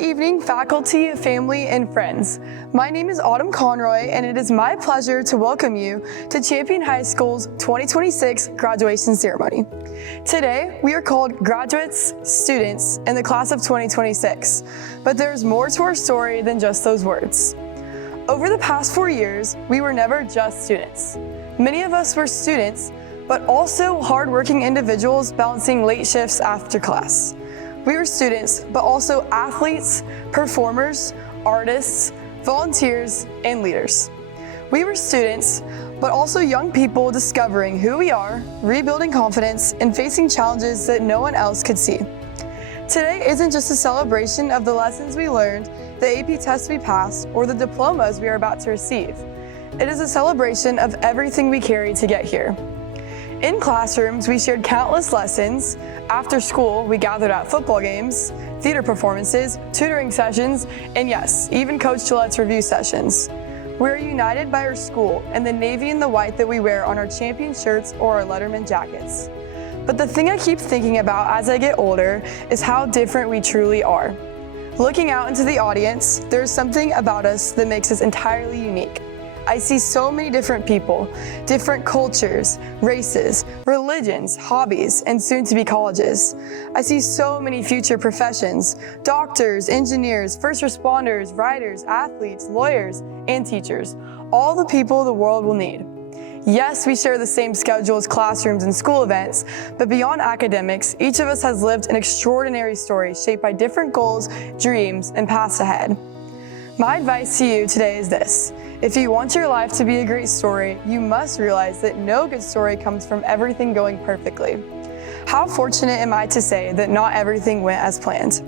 Good evening, faculty, family, and friends. My name is Conroy, and it is my pleasure to welcome you to Champion High School's 2026 graduation ceremony. Today, we are called graduates, students, in the class of 2026, but there's more to our story than just those words. Over the past 4 years, we were never just students. Many of us were students, but also hardworking individuals balancing late shifts after class. We were students, but also athletes, performers, artists, volunteers, and leaders. We were students, but also young people discovering who we are, rebuilding confidence, and facing challenges that no one else could see. Today isn't just a celebration of the lessons we learned, the AP tests we passed, or the diplomas we are about to receive. It is a celebration of everything we carry to get here. In classrooms, we shared countless lessons. After school, we gathered at football games, theater performances, tutoring sessions, and yes, even Coach Gillette's review sessions. We are united by our school and the navy and the white that we wear on our champion shirts or our Letterman jackets. But the thing I keep thinking about as I get older is how different we truly are. Looking out into the audience, there is something about us that makes us entirely unique. I see so many different people, different cultures, races, religions, hobbies, and soon-to-be colleges. I see so many future professions: doctors, engineers, first responders, writers, athletes, lawyers, and teachers, all the people the world will need. Yes, we share the same schedule as classrooms and school events, but beyond academics, each of us has lived an extraordinary story shaped by different goals, dreams, and paths ahead. My advice to you today is this: if you want your life to be a great story, you must realize that no good story comes from everything going perfectly. How fortunate am I to say that not everything went as planned.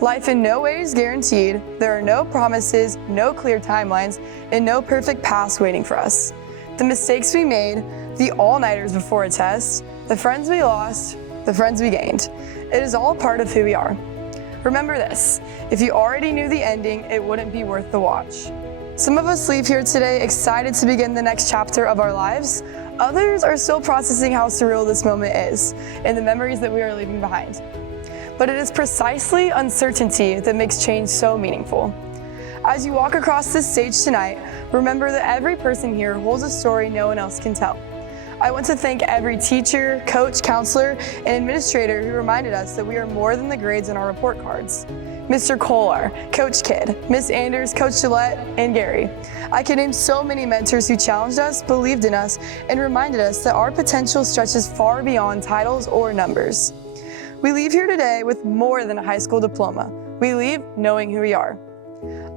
Life in no way is guaranteed. There are no promises, no clear timelines, and no perfect paths waiting for us. The mistakes we made, the all-nighters before a test, the friends we lost, the friends we gained. It is all part of who we are. Remember this: if you already knew the ending, it wouldn't be worth the watch. Some of us leave here today excited to begin the next chapter of our lives. Others are still processing how surreal this moment is and the memories that we are leaving behind. But it is precisely uncertainty that makes change so meaningful. As you walk across this stage tonight, remember that every person here holds a story no one else can tell. I want to thank every teacher, coach, counselor, and administrator who reminded us that we are more than the grades on our report cards. Mr. Kolar, Coach Kidd, Miss Anders, Coach Gillette, and Gary. I could name so many mentors who challenged us, believed in us, and reminded us that our potential stretches far beyond titles or numbers. We leave here today with more than a high school diploma. We leave knowing who we are.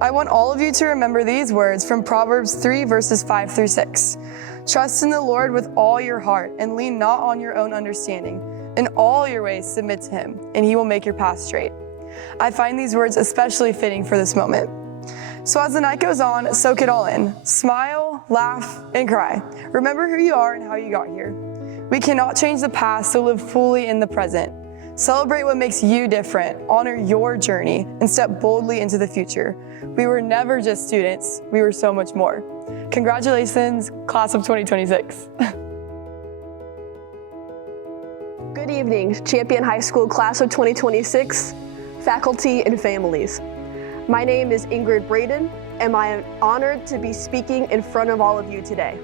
I want all of you to remember these words from Proverbs 3 verses 5 through 6. Trust in the Lord with all your heart and lean not on your own understanding. In all your ways submit to Him, and He will make your path straight. I find these words especially fitting for this moment. So as the night goes on, soak it all in. Smile, laugh, and cry. Remember who you are and how you got here. We cannot change the past, so live fully in the present. Celebrate what makes you different, honor your journey, and step boldly into the future. We were never just students, we were so much more. Congratulations, class of 2026. Good evening, Champion High School class of 2026, faculty and families. My name is Ingrid Braden, and I am honored to be speaking in front of all of you today.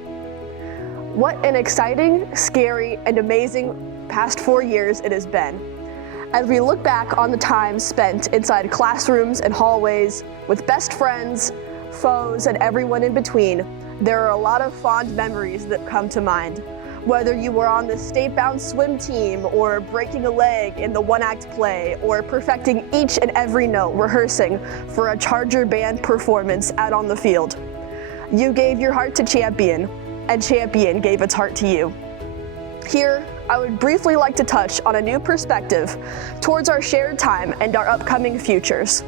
What an exciting, scary, and amazing past 4 years it has been. As we look back on the time spent inside classrooms and hallways with best friends, foes, and everyone in between, there are a lot of fond memories that come to mind. Whether you were on the state-bound swim team, or breaking a leg in the one-act play, or perfecting each and every note rehearsing for a Charger band performance out on the field. You gave your heart to Champion, and Champion gave its heart to you. Here, I would briefly like to touch on a new perspective towards our shared time and our upcoming futures,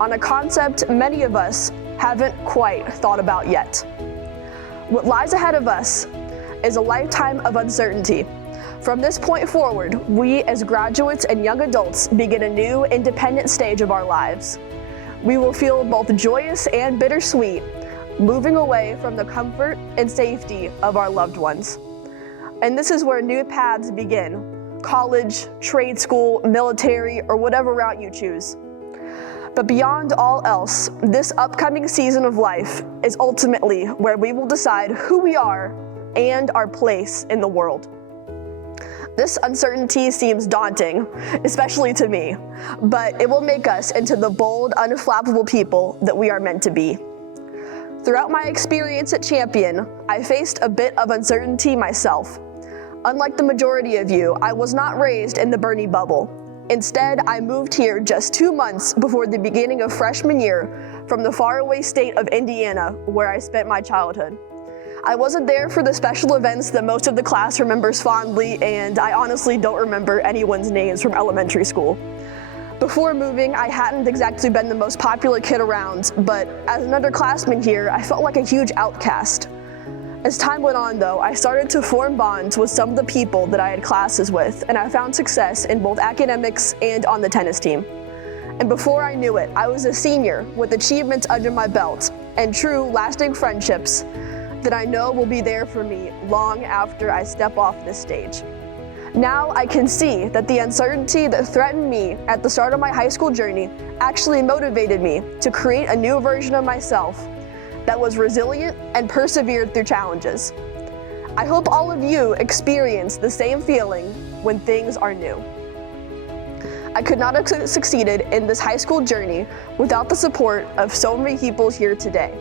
on a concept many of us haven't quite thought about yet. What lies ahead of us is a lifetime of uncertainty. From this point forward, we as graduates and young adults begin a new independent stage of our lives. We will feel both joyous and bittersweet, moving away from the comfort and safety of our loved ones. And this is where new paths begin: college, trade school, military, or whatever route you choose. But beyond all else, this upcoming season of life is ultimately where we will decide who we are and our place in the world. This uncertainty seems daunting, especially to me, but it will make us into the bold, unflappable people that we are meant to be. Throughout my experience at Champion, I faced a bit of uncertainty myself. Unlike the majority of you, I was not raised in the Bernie bubble. Instead, I moved here just 2 months before the beginning of freshman year from the faraway state of Indiana, where I spent my childhood. I wasn't there for the special events that most of the class remembers fondly, and I honestly don't remember anyone's names from elementary school. Before moving, I hadn't exactly been the most popular kid around, but as an underclassman here, I felt like a huge outcast. As time went on though, I started to form bonds with some of the people that I had classes with, and I found success in both academics and on the tennis team. And before I knew it, I was a senior with achievements under my belt and true, lasting friendships that I know will be there for me long after I step off this stage. Now I can see that the uncertainty that threatened me at the start of my high school journey actually motivated me to create a new version of myself that was resilient and persevered through challenges. I hope all of you experience the same feeling when things are new. I could not have succeeded in this high school journey without the support of so many people here today.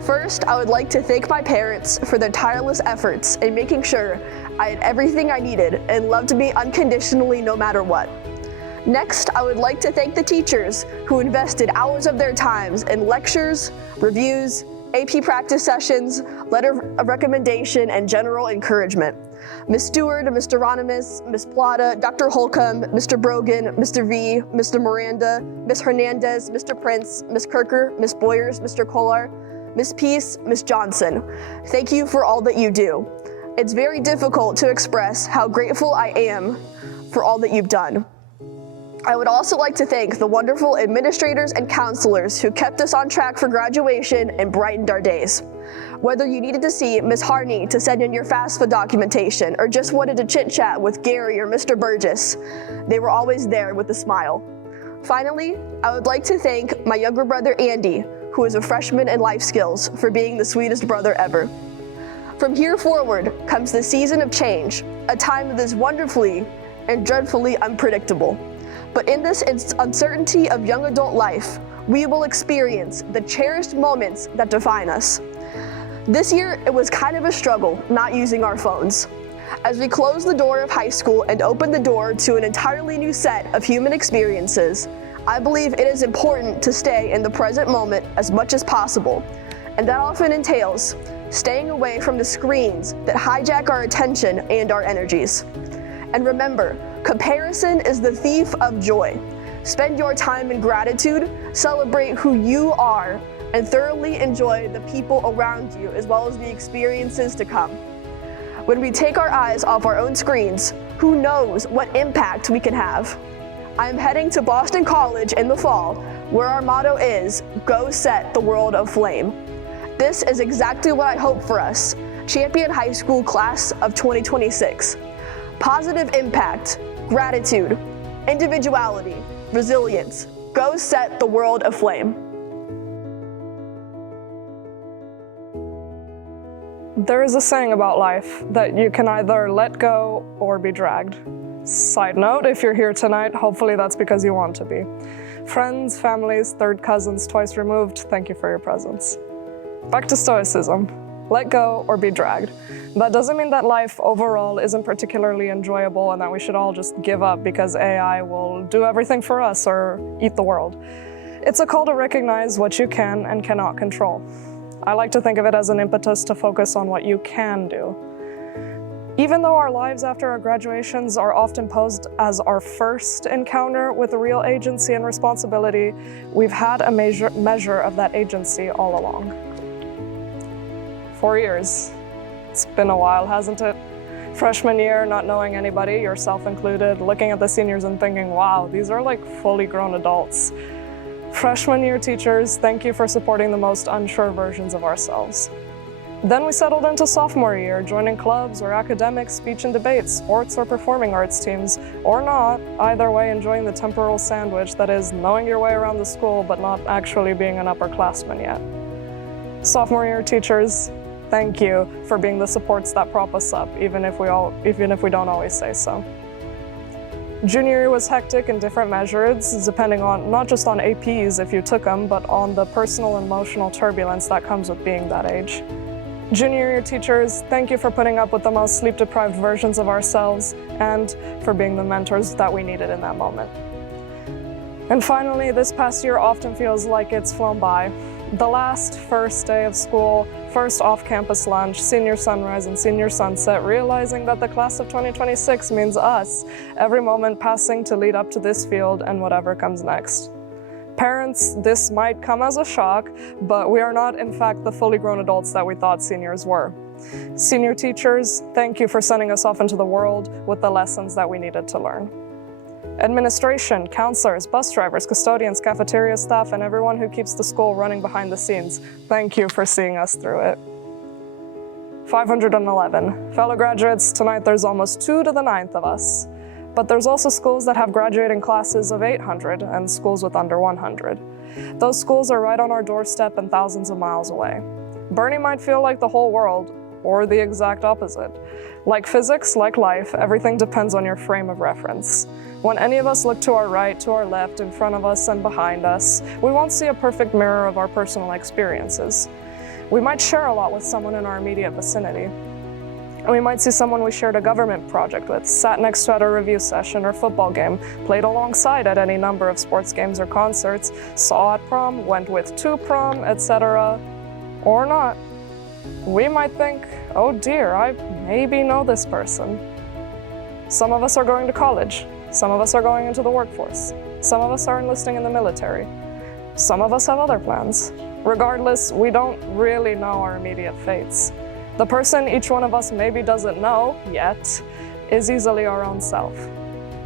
First, I would like to thank my parents for their tireless efforts in making sure I had everything I needed and loved me unconditionally no matter what. Next, I would like to thank the teachers who invested hours of their times in lectures, reviews, AP practice sessions, letter of recommendation, and general encouragement. Ms. Stewart, Mr. Ronimus, Ms. Plata, Dr. Holcomb, Mr. Brogan, Mr. V, Mr. Miranda, Ms. Hernandez, Mr. Prince, Ms. Kirker, Ms. Boyers, Mr. Kolar, Ms. Peace, Ms. Johnson. Thank you for all that you do. It's very difficult to express how grateful I am for all that you've done. I would also like to thank the wonderful administrators and counselors who kept us on track for graduation and brightened our days. Whether you needed to see Ms. Harney to send in your FAFSA documentation or just wanted to chit-chat with Gary or Mr. Burgess, they were always there with a smile. Finally, I would like to thank my younger brother Andy, who is a freshman in life skills, for being the sweetest brother ever. From here forward comes the season of change, a time that is wonderfully and dreadfully unpredictable. But in this uncertainty of young adult life, we will experience the cherished moments that define us. This year, it was kind of a struggle not using our phones. As we close the door of high school and open the door to an entirely new set of human experiences, I believe it is important to stay in the present moment as much as possible, and that often entails staying away from the screens that hijack our attention and our energies. And remember, comparison is the thief of joy. Spend your time in gratitude, celebrate who you are, and thoroughly enjoy the people around you as well as the experiences to come. When we take our eyes off our own screens, who knows what impact we can have? I am heading to Boston College in the fall, where our motto is, "Go set the world aflame." This is exactly what I hope for us, Champion High School Class of 2026. Positive impact, gratitude, individuality, resilience. Go set the world aflame. There is a saying about life that you can either let go or be dragged. Side note, if you're here tonight, hopefully that's because you want to be. Friends, families, third cousins twice removed, thank you for your presence. Back to Stoicism. Let go or be dragged. That doesn't mean that life overall isn't particularly enjoyable and that we should all just give up because AI will do everything for us or eat the world. It's a call to recognize what you can and cannot control. I like to think of it as an impetus to focus on what you can do. Even though our lives after our graduations are often posed as our first encounter with real agency and responsibility, we've had a measure of that agency all along. 4 years. It's been a while, hasn't it? Freshman year, not knowing anybody, yourself included, looking at the seniors and thinking, wow, these are like fully grown adults. Freshman year teachers, thank you for supporting the most unsure versions of ourselves. Then we settled into sophomore year, joining clubs or academics, speech and debates, sports or performing arts teams, or not, either way enjoying the temporal sandwich that is knowing your way around the school but not actually being an upperclassman yet. Sophomore year teachers, thank you for being the supports that prop us up, even if we don't always say so. Junior year was hectic in different measures, depending on not just on APs if you took them, but on the personal and emotional turbulence that comes with being that age. Junior year teachers, thank you for putting up with the most sleep-deprived versions of ourselves and for being the mentors that we needed in that moment. And finally, this past year often feels like it's flown by. The last first day of school, first off-campus lunch, senior sunrise and senior sunset, realizing that the class of 2026 means us, every moment passing to lead up to this field and whatever comes next. Parents, this might come as a shock, but we are not, in fact, the fully grown adults that we thought seniors were. Senior teachers, thank you for sending us off into the world with the lessons that we needed to learn. Administration, counselors, bus drivers, custodians, cafeteria staff, and everyone who keeps the school running behind the scenes, thank you for seeing us through it. 511. Fellow graduates, tonight there's almost 2 to the 9th of us. But there's also schools that have graduating classes of 800 and schools with under 100. Those schools are right on our doorstep and thousands of miles away. Bernie might feel like the whole world, or the exact opposite. Like physics, like life, everything depends on your frame of reference. When any of us look to our right, to our left, in front of us and behind us, we won't see a perfect mirror of our personal experiences. We might share a lot with someone in our immediate vicinity. We might see someone we shared a government project with, sat next to at a review session or football game, played alongside at any number of sports games or concerts, saw at prom, went with to prom, etc. Or not. We might think, oh dear, I maybe know this person. Some of us are going to college. Some of us are going into the workforce. Some of us are enlisting in the military. Some of us have other plans. Regardless, we don't really know our immediate fates. The person each one of us maybe doesn't know yet is easily our own self.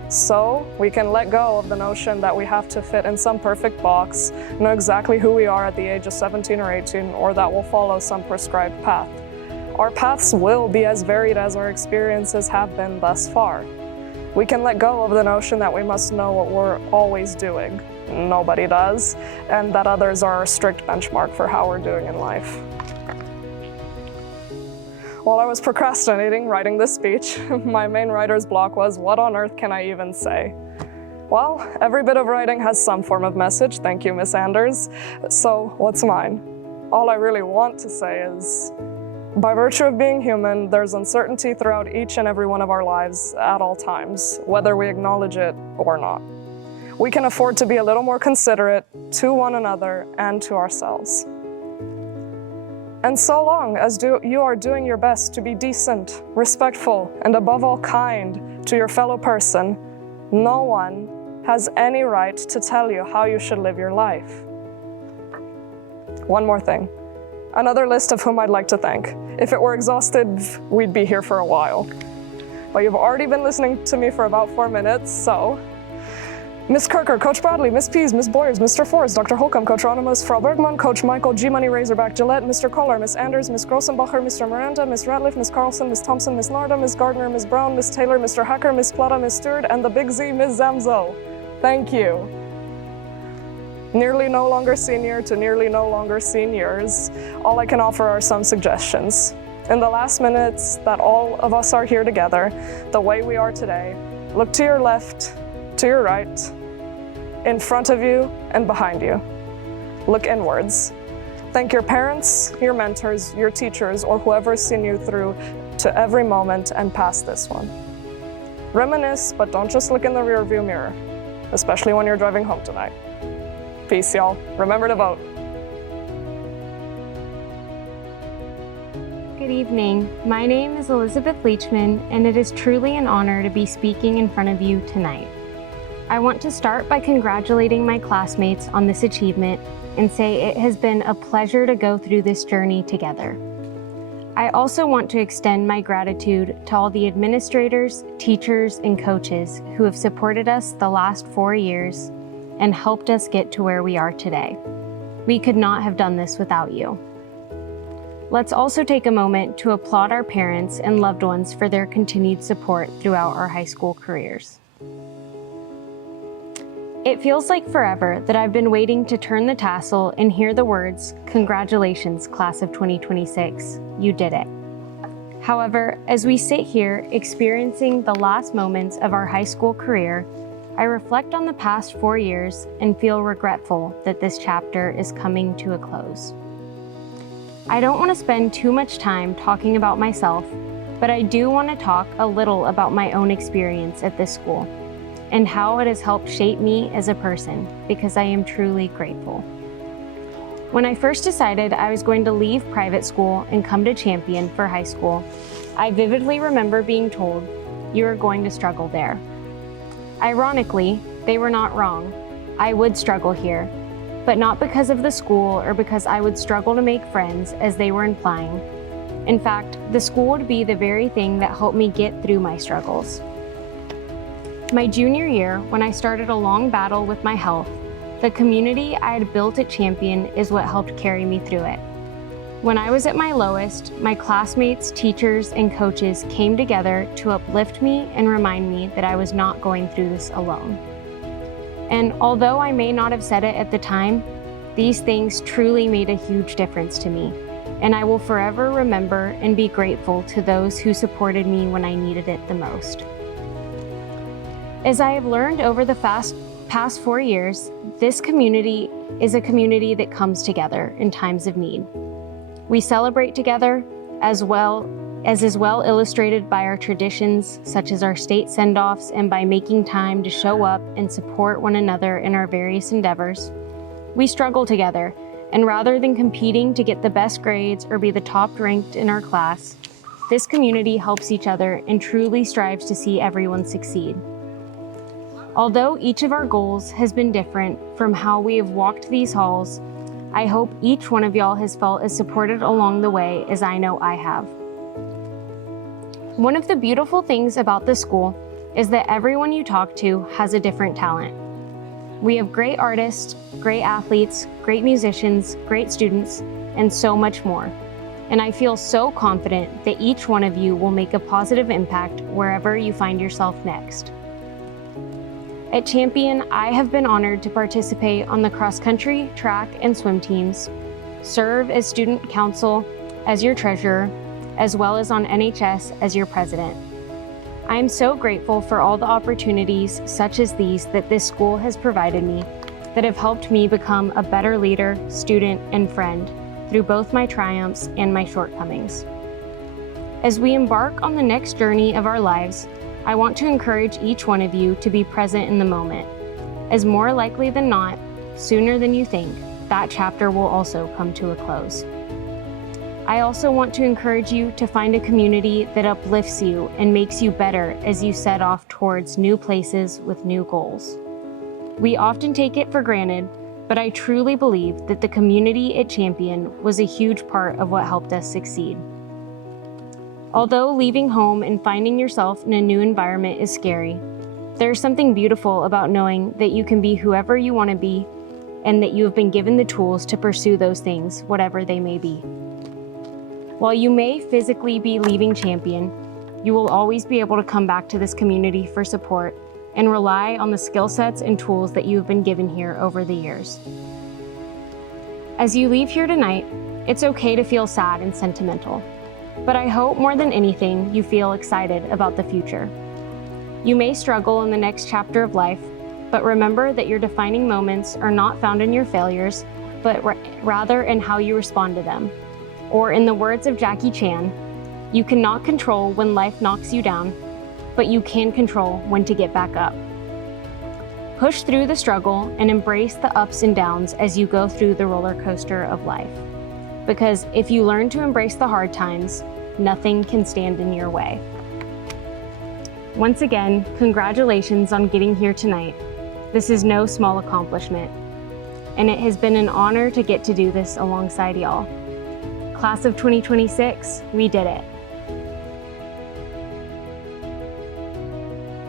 So we can let go of the notion that we have to fit in some perfect box, know exactly who we are at the age of 17 or 18, or that we'll follow some prescribed path. Our paths will be as varied as our experiences have been thus far. We can let go of the notion that we must know what we're always doing. Nobody does, and that others are our strict benchmark for how we're doing in life. While I was procrastinating writing this speech, my main writer's block was, what on earth can I even say? Well, every bit of writing has some form of message, thank you, Miss Anders. So what's mine? All I really want to say is, by virtue of being human, there's uncertainty throughout each and every one of our lives at all times, whether we acknowledge it or not. We can afford to be a little more considerate to one another and to ourselves. And so long as you are doing your best to be decent, respectful, and above all kind to your fellow person, no one has any right to tell you how you should live your life. One more thing. Another list of whom I'd like to thank. If it were exhausted, we'd be here for a while. But you've already been listening to me for about 4 minutes, so Miss Kirker, Coach Bradley, Miss Pease, Miss Boyers, Mr. Forrest, Dr. Holcomb, Coach Ronimus, Frau Bergman, Coach Michael, G Money Razorback, Gillette, Mr. Kohler, Miss Anders, Miss Grossenbacher, Mr. Miranda, Miss Ratliff, Miss Carlson, Miss Thompson, Miss Narda, Miss Gardner, Miss Brown, Miss Taylor, Mr. Hacker, Miss Plata, Miss Stewart, and the Big Z, Miss Zamzo. Thank you. Nearly no longer senior to nearly no longer seniors, all I can offer are some suggestions. In the last minutes that all of us are here together, the way we are today, look to your left, to your right, in front of you and behind you. Look inwards. Thank your parents, your mentors, your teachers, or whoever's seen you through to every moment and past this one. Reminisce, but don't just look in the rearview mirror, especially when you're driving home tonight. Peace, y'all. Remember to vote. Good evening. My name is Elizabeth Leechman, and it is truly an honor to be speaking in front of you tonight. I want to start by congratulating my classmates on this achievement and say it has been a pleasure to go through this journey together. I also want to extend my gratitude to all the administrators, teachers, and coaches who have supported us the last 4 years and helped us get to where we are today. We could not have done this without you. let's also take a moment to applaud our parents and loved ones for their continued support throughout our high school careers. It feels like forever that I've been waiting to turn the tassel and hear the words, "Congratulations, class of 2026, you did it." However, as we sit here experiencing the last moments of our high school career, I reflect on the past 4 years and feel regretful that this chapter is coming to a close. I don't want to spend too much time talking about myself, but I do want to talk a little about my own experience at this school and how it has helped shape me as a person, because I am truly grateful. When I first decided I was going to leave private school and come to Champion for high school, I vividly remember being told, "You are going to struggle there." Ironically, they were not wrong. I would struggle here, but not because of the school or because I would struggle to make friends as they were implying. In fact, the school would be the very thing that helped me get through my struggles. My junior year, when I started a long battle with my health, the community I had built at Champion is what helped carry me through it. When I was at my lowest, my classmates, teachers, and coaches came together to uplift me and remind me that I was not going through this alone. And although I may not have said it at the time, these things truly made a huge difference to me, and I will forever remember and be grateful to those who supported me when I needed it the most. As I have learned over the past 4 years, this community is a community that comes together in times of need. We celebrate together, as is well illustrated by our traditions, such as our state send-offs, and by making time to show up and support one another in our various endeavors. We struggle together, and rather than competing to get the best grades or be the top ranked in our class, this community helps each other and truly strives to see everyone succeed. Although each of our goals has been different from how we have walked these halls, I hope each one of y'all has felt as supported along the way as I know I have. One of the beautiful things about this school is that everyone you talk to has a different talent. We have great artists, great athletes, great musicians, great students, and so much more. And I feel so confident that each one of you will make a positive impact wherever you find yourself next. At Champion, I have been honored to participate on the cross-country, track, and swim teams, serve as student council as your treasurer, as well as on NHS as your president. I am so grateful for all the opportunities such as these that this school has provided me that have helped me become a better leader, student, and friend through both my triumphs and my shortcomings. As we embark on the next journey of our lives, I want to encourage each one of you to be present in the moment, as more likely than not, sooner than you think, that chapter will also come to a close. I also want to encourage you to find a community that uplifts you and makes you better as you set off towards new places with new goals. We often take it for granted, but I truly believe that the community at Champion was a huge part of what helped us succeed. Although leaving home and finding yourself in a new environment is scary, there's something beautiful about knowing that you can be whoever you want to be and that you have been given the tools to pursue those things, whatever they may be. While you may physically be leaving Champion, you will always be able to come back to this community for support and rely on the skill sets and tools that you have been given here over the years. As you leave here tonight, it's okay to feel sad and sentimental. But I hope more than anything, you feel excited about the future. You may struggle in the next chapter of life, but remember that your defining moments are not found in your failures, but rather in how you respond to them. Or in the words of Jackie Chan, you cannot control when life knocks you down, but you can control when to get back up. Push through the struggle and embrace the ups and downs as you go through the roller coaster of life. Because if you learn to embrace the hard times, nothing can stand in your way. Once again, congratulations on getting here tonight. This is no small accomplishment, and it has been an honor to get to do this alongside y'all. Class of 2026, we did it.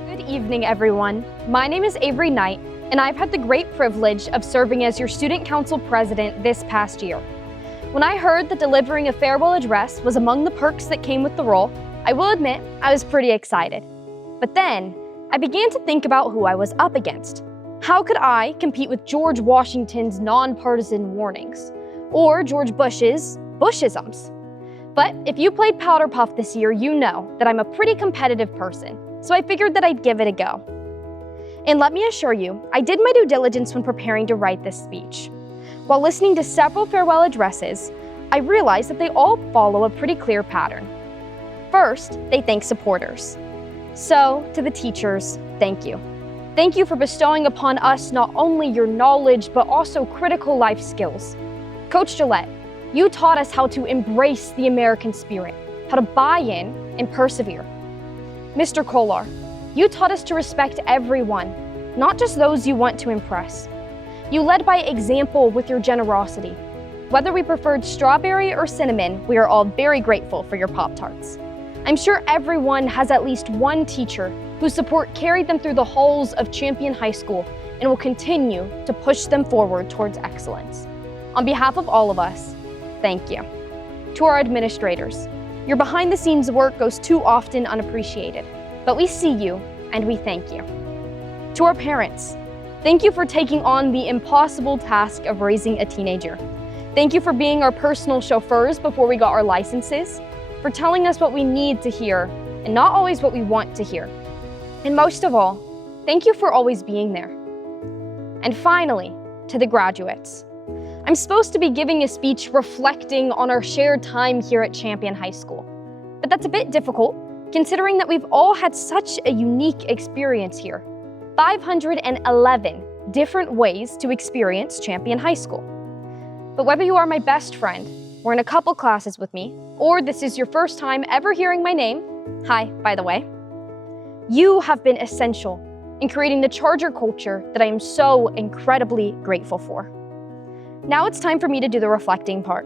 Good evening, everyone. My name is Avery Knight, and I've had the great privilege of serving as your Student Council President this past year. When I heard that delivering a farewell address was among the perks that came with the role, I will admit I was pretty excited. But then, I began to think about who I was up against. How could I compete with George Washington's nonpartisan warnings? Or George Bush's Bushisms? But if you played Powder Puff this year, you know that I'm a pretty competitive person, so I figured that I'd give it a go. And let me assure you, I did my due diligence when preparing to write this speech. While listening to several farewell addresses, I realized that they all follow a pretty clear pattern. First, they thank supporters. So, to the teachers, thank you. Thank you for bestowing upon us not only your knowledge, but also critical life skills. Coach Gillette, you taught us how to embrace the American spirit, how to buy in and persevere. Mr. Kolar, you taught us to respect everyone, not just those you want to impress. You led by example with your generosity. Whether we preferred strawberry or cinnamon, we are all very grateful for your Pop-Tarts. I'm sure everyone has at least one teacher whose support carried them through the halls of Champion High School and will continue to push them forward towards excellence. On behalf of all of us, thank you. To our administrators, your behind-the-scenes work goes too often unappreciated, but we see you and we thank you. To our parents, thank you for taking on the impossible task of raising a teenager. Thank you for being our personal chauffeurs before we got our licenses, for telling us what we need to hear and not always what we want to hear. And most of all, thank you for always being there. And finally, to the graduates. I'm supposed to be giving a speech reflecting on our shared time here at Champion High School, but that's a bit difficult considering that we've all had such a unique experience here. 511 different ways to experience Champion High School. But whether you are my best friend, or in a couple classes with me, or this is your first time ever hearing my name, hi, by the way, you have been essential in creating the Charger culture that I am so incredibly grateful for. Now it's time for me to do the reflecting part.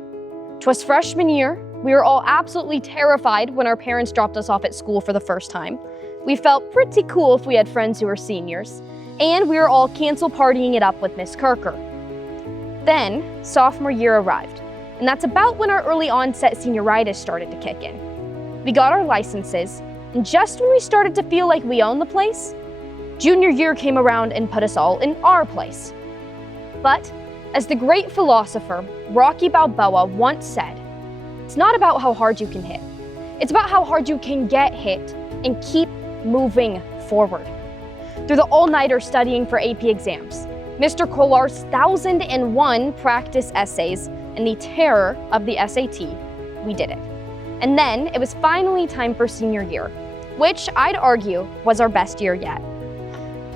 'Twas freshman year, we were all absolutely terrified when our parents dropped us off at school for the first time. We felt pretty cool if we had friends who were seniors, and we were all cancel partying it up with Miss Kirker. Then, sophomore year arrived, and that's about when our early onset senioritis started to kick in. We got our licenses, and just when we started to feel like we owned the place, junior year came around and put us all in our place. But, as the great philosopher Rocky Balboa once said, it's not about how hard you can hit. It's about how hard you can get hit and keep moving forward. Through the all-nighter studying for AP exams, Mr. Kolar's 1,001 practice essays, and the terror of the SAT, we did it. And then it was finally time for senior year, which I'd argue was our best year yet.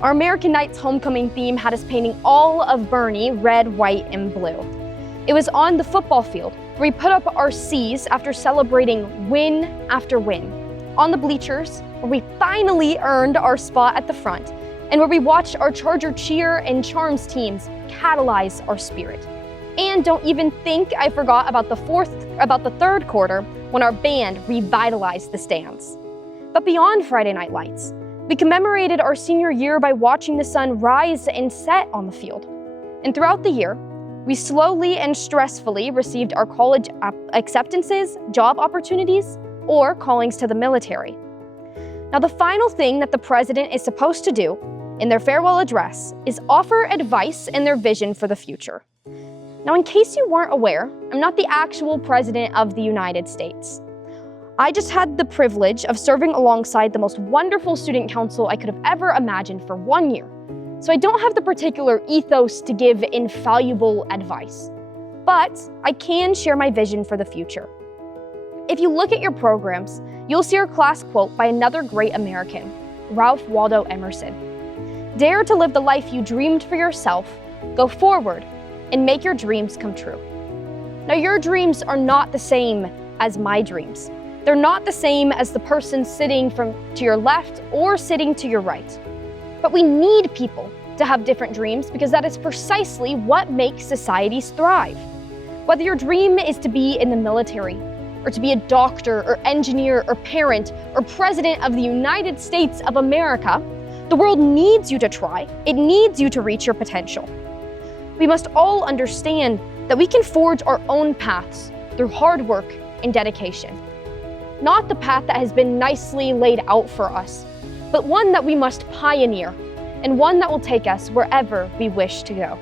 Our American Knights homecoming theme had us painting all of Bernie red, white, and blue. It was on the football field where we put up our C's after celebrating win after win. On the bleachers, where we finally earned our spot at the front, and where we watched our Charger cheer and Charms teams catalyze our spirit. And don't even think I forgot about the third quarter when our band revitalized the stands. But beyond Friday Night Lights, we commemorated our senior year by watching the sun rise and set on the field. And throughout the year, we slowly and stressfully received our college acceptances, job opportunities, or callings to the military. Now, the final thing that the president is supposed to do in their farewell address is offer advice and their vision for the future. Now, in case you weren't aware, I'm not the actual president of the United States. I just had the privilege of serving alongside the most wonderful student council I could have ever imagined for 1 year. So I don't have the particular ethos to give infallible advice, but I can share my vision for the future. If you look at your programs, you'll see our class quote by another great American, Ralph Waldo Emerson. Dare to live the life you dreamed for yourself, go forward, and make your dreams come true. Now, your dreams are not the same as my dreams. They're not the same as the person sitting to your left or sitting to your right. But we need people to have different dreams because that is precisely what makes societies thrive. Whether your dream is to be in the military, or to be a doctor, or engineer, or parent, or president of the United States of America, the world needs you to try. It needs you to reach your potential. We must all understand that we can forge our own paths through hard work and dedication. Not the path that has been nicely laid out for us, but one that we must pioneer and one that will take us wherever we wish to go.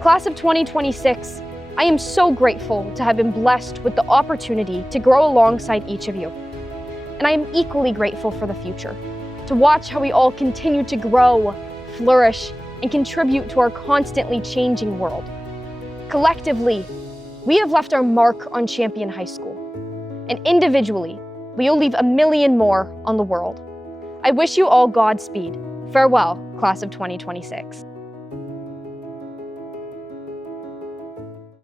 Class of 2026, I am so grateful to have been blessed with the opportunity to grow alongside each of you. And I am equally grateful for the future, to watch how we all continue to grow, flourish, and contribute to our constantly changing world. Collectively, we have left our mark on Champion High School, and individually, we will leave a million more on the world. I wish you all Godspeed. Farewell, Class of 2026.